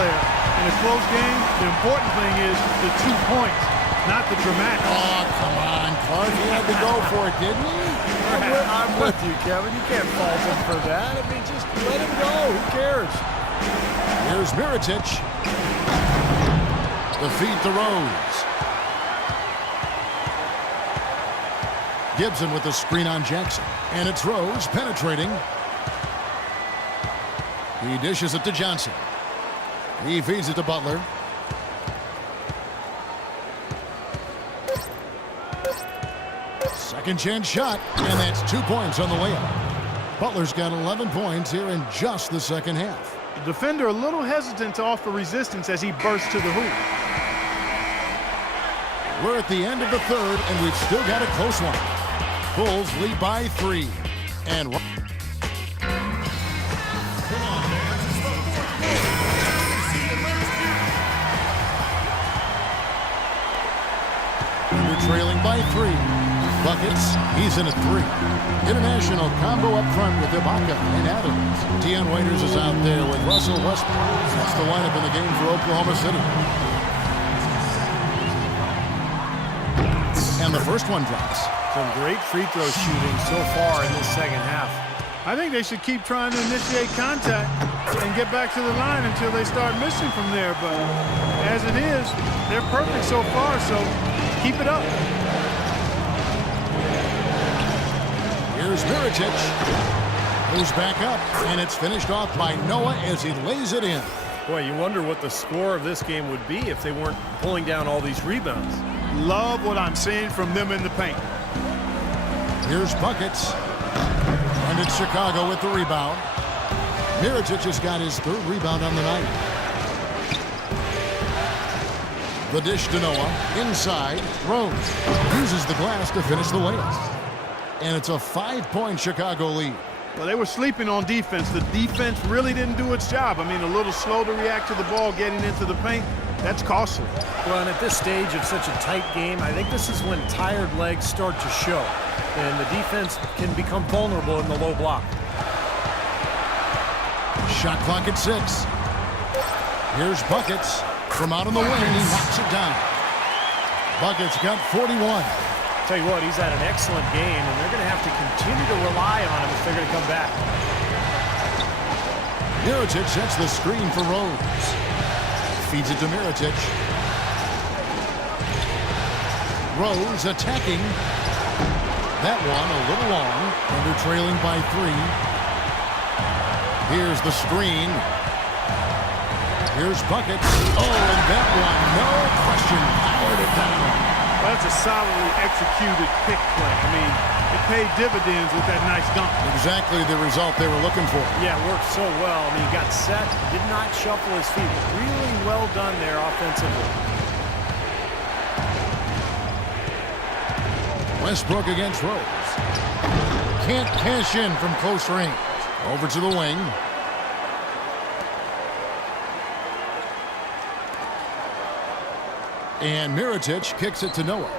player. In a close game, the important thing is the 2 points, not the dramatic. Oh, come on, Clark. He had to go for it, didn't he? I'm with you, Kevin. You can't fault him for that. I mean, just let him go. Who cares? Here's Mirotic. Defeat the Rose. Gibson with the screen on Jackson. And it's Rose penetrating. He dishes it to Johnson. He feeds it to Butler. Second chance shot, and that's 2 points on the layup. Butler's got 11 points here in just the second half. The defender a little hesitant to offer resistance as he bursts to the hoop. We're at the end of the third, and we've still got a close one. Bulls lead by 3. And they're trailing by 3. Buckets, he's in at 3. International combo up front with Ibaka and Adams. Dion Waiters is out there with Russell Westbrook. That's the lineup in the game for Oklahoma City. And the first one drops. Some great free throw shooting so far in this second half. I think they should keep trying to initiate contact and get back to the line until they start missing from there. But as it is, they're perfect so far, so keep it up. Here's Mirotic. Moves back up, and it's finished off by Noah as he lays it in. Boy, you wonder what the score of this game would be if they weren't pulling down all these rebounds. Love what I'm seeing from them in the paint. Here's Buckets. And it's Chicago with the rebound. Mirotic has got his 3rd rebound on the night. The dish to Noah. Inside. Rose uses the glass to finish the layup. And it's a 5-point Chicago lead. Well, they were sleeping on defense. The defense really didn't do its job. I mean, a little slow to react to the ball getting into the paint. That's costly. Well, and at this stage of such a tight game, I think this is when tired legs start to show. And the defense can become vulnerable in the low block. Shot clock at 6. Here's Buckets. From out on the wing, he knocks it down. Buckets got 41. Tell you what, he's had an excellent game, and they're going to have to continue to rely on him if they're going to come back. Mirotic sets the screen for Rose. Feeds it to Mirotic. Rose attacking. That one a little long, and they're trailing by 3. Here's the screen. Here's Buckets. Oh, and that one, no question, powered it down. Well, that's a solidly executed pick play. I mean, it paid dividends with that nice dunk. Exactly the result they were looking for. Yeah, it worked so well. I mean, he got set, did not shuffle his feet. Really well done there offensively. Westbrook against Rose. Can't cash in from close range. Over to the wing. And Mirotic kicks it to Noah.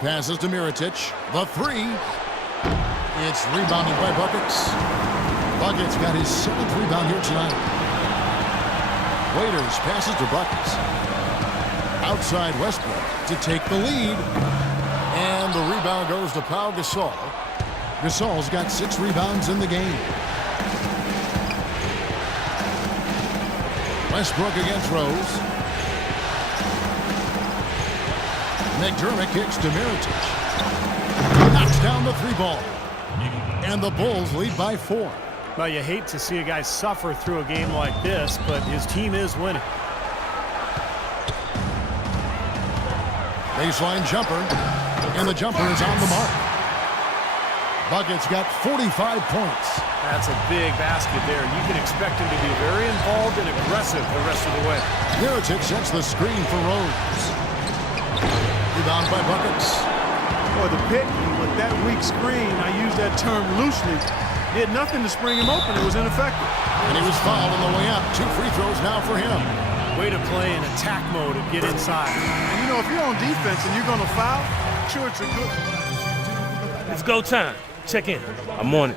Passes to Mirotic. The 3. It's rebounded by Buckets. Buckets got his 7th rebound here tonight. Waiters passes to Buckets. Outside Westbrook to take the lead. And the rebound goes to Pau Gasol. Gasol's got 6 rebounds in the game. Westbrook against Rose. McDermott kicks to Mirotic. Knocks down the 3 ball. And the Bulls lead by 4. Well, you hate to see a guy suffer through a game like this, but his team is winning. Baseline jumper. And the jumper is on the mark. Buckets got 45 points. That's a big basket there. You can expect him to be very involved and aggressive the rest of the way. Mirotic sets the screen for Rose. Rebound by Buckets. Boy, the pick, with that weak screen, I use that term loosely, did nothing to spring him open. It was ineffective. And he was fouled on the way up. 2 free throws now for him. Way to play in attack mode and get inside. And you know, if you're on defense and you're going to foul, sure, it's a good. It's go time. Check in. I'm on it.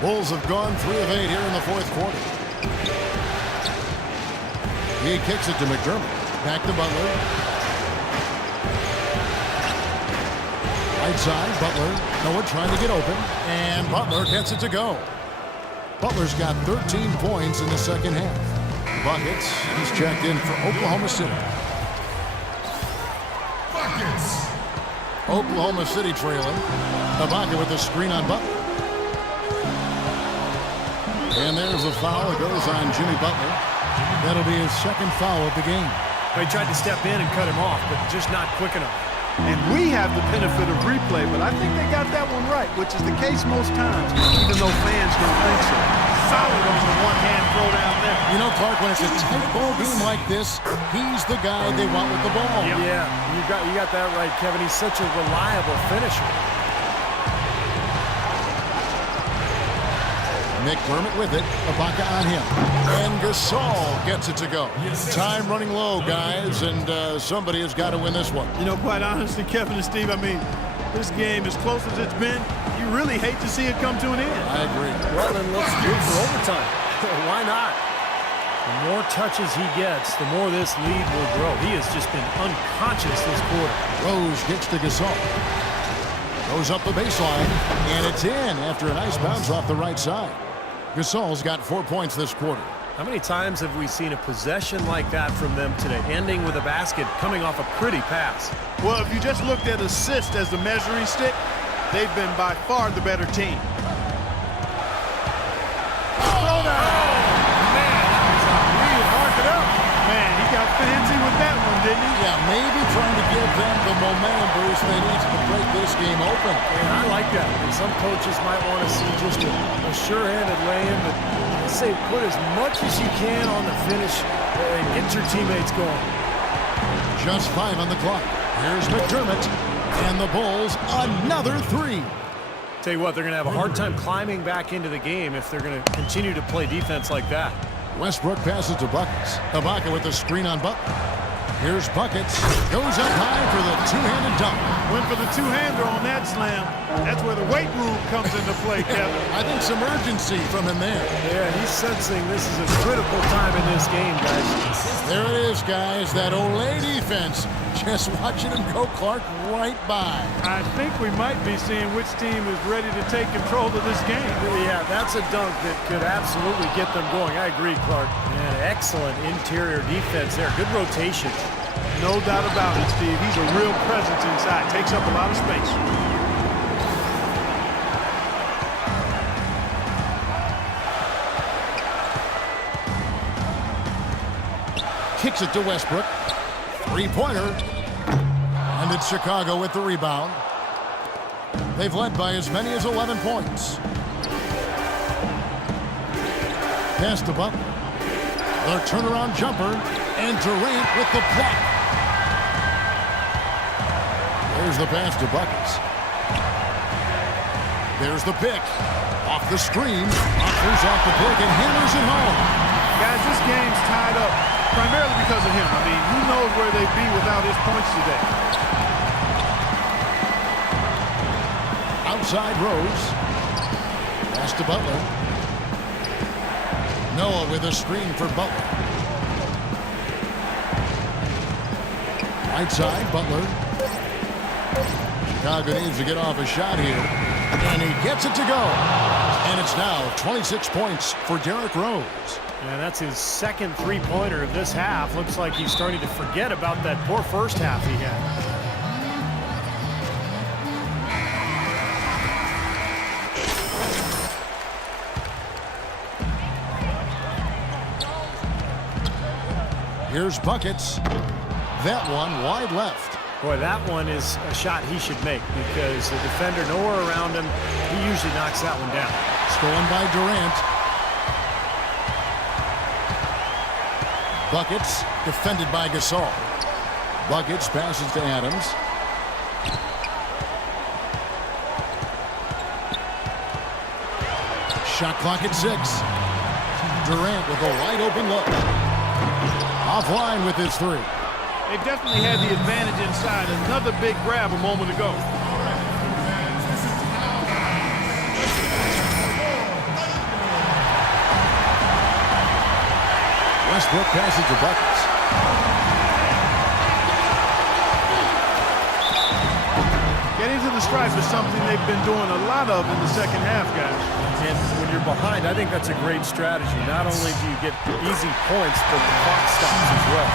Bulls have gone 3 of 8 here in the fourth quarter. He kicks it to McDermott. Back to Butler. Right side, Butler. Noah trying to get open. And Butler gets it to go. Butler's got 13 points in the second half. Buckets. He's checked in for Oklahoma City. Buckets. Oklahoma City trailing. Ibaka with the screen on Butler. And there's a foul. It goes on Jimmy Butler. That'll be his second foul of the game. He tried to step in and cut him off, but just not quick enough. And we have the benefit of replay, but I think they got that one right, which is the case most times, even though fans don't think so. Solid on the one-hand throw down there. You know, Clark, when it's a tight ball game like this, he's the guy they want with the ball. Yeah, you got that right, Kevin. He's such a reliable finisher. McDermott with it. Ibaka on him. And Gasol gets it to go. Time running low, guys, and somebody has got to win this one. You know, quite honestly, Kevin and Steve, I mean, this game, as close as it's been, you really hate to see it come to an end. I agree. Well, then let's do it for overtime. Why not? The more touches he gets, the more this lead will grow. He has just been unconscious this quarter. Rose gets to Gasol. Goes up the baseline, and it's in after a nice bounce off the right side. Gasol's got 4 points this quarter. How many times have we seen a possession like that from them today, ending with a basket coming off a pretty pass? Well, if you just looked at assist as the measuring stick, they've been by far the better team. Oh, man, that was a real mark it up. Man, he got fancy with that one, didn't he? Yeah, maybe trying to give them the momentum boost they need to break this game open. And I like that. And some coaches might want to see just a sure-handed lay-in, but I say put as much as you can on the finish and get your teammates going. Just 5 on the clock. Here's McDermott, and the Bulls another 3. Tell you what, they're going to have a hard time climbing back into the game if they're going to continue to play defense like that. Westbrook passes to Buckets. Ibaka with the screen on Butler. Here's Buckets. Goes up high for the two-handed dunk. Went for the two-hander on that slam. That's where the weight room comes into play, Kevin. I think some urgency from him there. Yeah, he's sensing this is a critical time in this game, guys. There it is, guys. That Olay defense. Just watching him go, Clark, right by. I think we might be seeing which team is ready to take control of this game. Yeah, that's a dunk that could absolutely get them going. I agree, Clark. Man, excellent interior defense there. Good rotation. No doubt about it, Steve. He's a real presence inside. Takes up a lot of space. Kicks it to Westbrook. Three-pointer. And it's Chicago with the rebound. They've led by as many as 11 points. Pass to Butler. Their turnaround jumper. And Durant with the block. There's the pass to Buckets. There's the pick. Off the screen. Offers off the pick and hammers it home. Guys, this game's tied up primarily because of him. I mean, who knows where they'd be without his points today. Outside Rose. Pass to Butler. Noah with a screen for Butler. Right side, Butler. Chicago needs to get off a shot here. And he gets it to go. And it's now 26 points for Derrick Rose. Yeah, that's his second three-pointer of this half. Looks like he's starting to forget about that poor first half he had. Here's Buckets. That one wide left. Boy, that one is a shot he should make because the defender nowhere around him, he usually knocks that one down. Stolen by Durant. Buckets defended by Gasol. Buckets passes to Adams. Shot clock at 6. Durant with a wide open look. Offline with his 3. They definitely had the advantage inside. Another big grab a moment ago. Westbrook passes to Buckets. Getting to the stripe is something they've been doing a lot of in the second half, guys. And when you're behind, I think that's a great strategy. Not only do you get easy points, but the clock stops as well.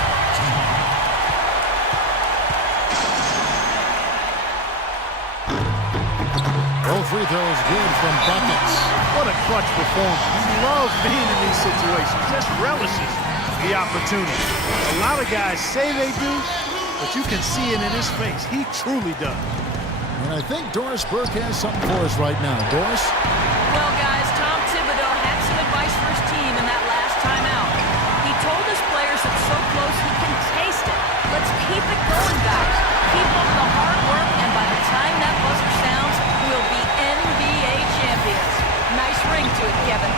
Both free throws good from Buckets. What a clutch performance. He loves being in these situations, just relishes the opportunity. A lot of guys say they do, but you can see it in his face. He truly does. And I think Doris Burke has something for us right now. Doris? Well, guys, Tom Thibodeau had some advice for his team in that last timeout. He told his players it's so close he can taste it. Let's keep it going, guys. Keep up the hard work, and by the time that buzzer sounds, we'll be NBA champions. Nice ring to it, Kevin.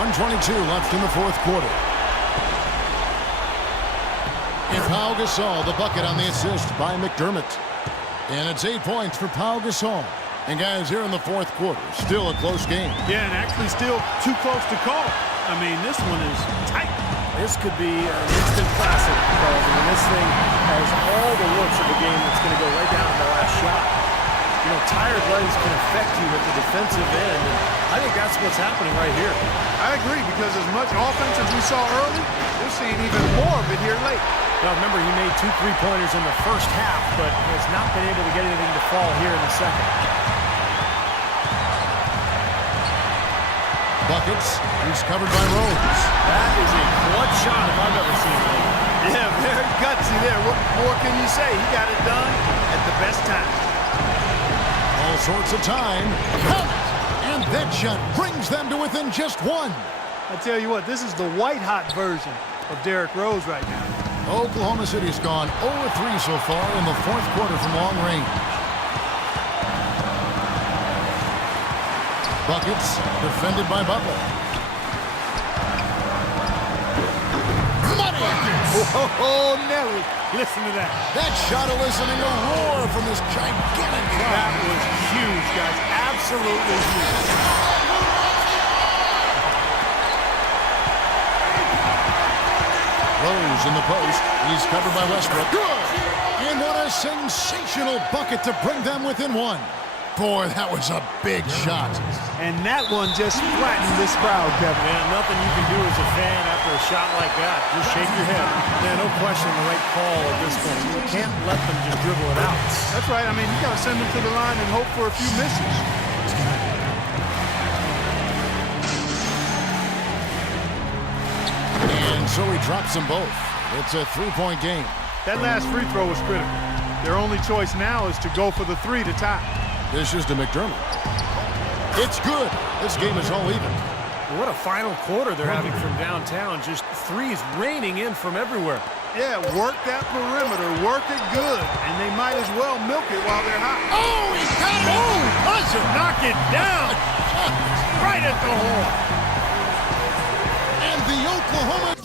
1:22 left in the fourth quarter. And Pau Gasol, the bucket on the assist by McDermott. And it's 8 points for Pau Gasol. And guys, here in the fourth quarter, still a close game. Yeah, and actually still too close to call. I mean, this one is tight. This could be an instant classic, Charles. I mean, this thing has all the looks of a game that's going to go right down to the last shot. You know, tired legs can affect you at the defensive end, and I think that's what's happening right here. I agree, because as much offense as we saw early, we're seeing even more of it here late. Now, remember, he made 2 3-pointers in the first half, but has not been able to get anything to fall here in the second. Buckets. He's covered by Rose. That is a clutch shot if I've ever seen it. Yeah, very gutsy there. What more can you say? He got it done at the best time. All sorts of time. Count it! And that shot brings them to within just one. I tell you what, this is the white-hot version of Derrick Rose right now. Oklahoma City's gone 0-3 so far in the fourth quarter from long range. Buckets defended by Butler. Money! Oh, Nelly. Listen to that. That shot eliciting a roar from this gigantic crowd. That was huge, guys. Absolutely huge. Rose in the post. He's covered by Westbrook. Good! And what a sensational bucket to bring them within one. Boy, that was a big shot. And that one just flattened this crowd, Kevin. Yeah, nothing you can do as a fan after a shot like that. Just shake your head. Yeah, no question the right call at this point. You can't let them just dribble it out. That's right. I mean, you got to send them to the line and hope for a few misses. And so he drops them both. It's a 3-point game. That last free throw was critical. Their only choice now is to go for the 3 to tie. This is to McDermott. It's good. This game is all even. What a final quarter they're having from downtown. Just threes raining in from everywhere. Yeah, work that perimeter. Work it good. And they might as well milk it while they're hot. Oh, he got it! Oh, buzzer! Knock it down! Right at the hole. And the Oklahoma